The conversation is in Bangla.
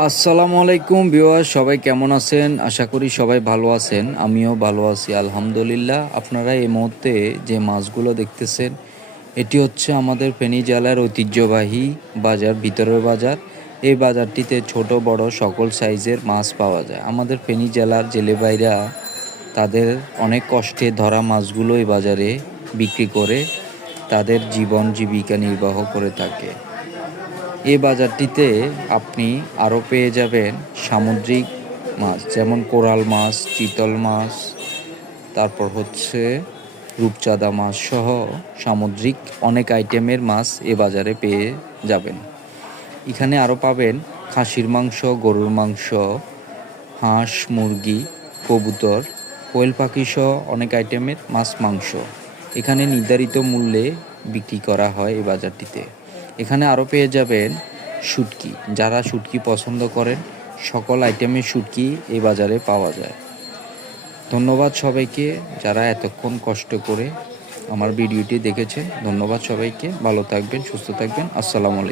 আসসালামু আলাইকুম ভিউয়ার, সবাই কেমন আছেন? আশা করি সবাই ভালো আছেন। আমিও ভালো আছি আলহামদুলিল্লাহ। আপনারা এই মুহূর্তে যে মাছগুলো দেখতেছেন, এটি হচ্ছে আমাদের ফেনী জেলার ঐতিহ্যবাহী বাজার, ভিতরের বাজার। এই বাজারটিতে ছোট বড় সকল সাইজের মাছ পাওয়া যায়। আমাদের ফেনী জেলার জেলে ভাইরা তাদের অনেক কষ্টে ধরা মাছগুলো এই বাজারে বিক্রি করে তাদের জীবন জীবিকা নির্বাহ করে থাকে। এই বাজারটিতে আপনি আরও পেয়ে যাবেন সামুদ্রিক মাছ, যেমন কোরাল মাছ, চিতল মাছ, তারপর হচ্ছে রূপচাঁদা মাছ সহ সামুদ্রিক অনেক আইটেমের মাছ এ বাজারে পেয়ে যাবেন। এখানে আরও পাবেন খাসির মাংস, গরুর মাংস, হাঁস, মুরগি, কবুতর, কোয়েল পাখি সহ অনেক আইটেমের মাছ মাংস এখানে নির্ধারিত মূল্যে বিক্রি করা হয় এই বাজারটিতে। এখানে আরও পেয়ে যাবেন শুটকি। যারা শুটকি পছন্দ করেন, সকল আইটেমের শুটকি এই বাজারে পাওয়া যায়। ধন্যবাদ সবাইকে যারা এতক্ষণ কষ্ট করে আমার ভিডিওটি দেখেছেন। ধন্যবাদ সবাইকে। ভালো থাকবেন, সুস্থ থাকবেন। আসসালামু আলাইকুম।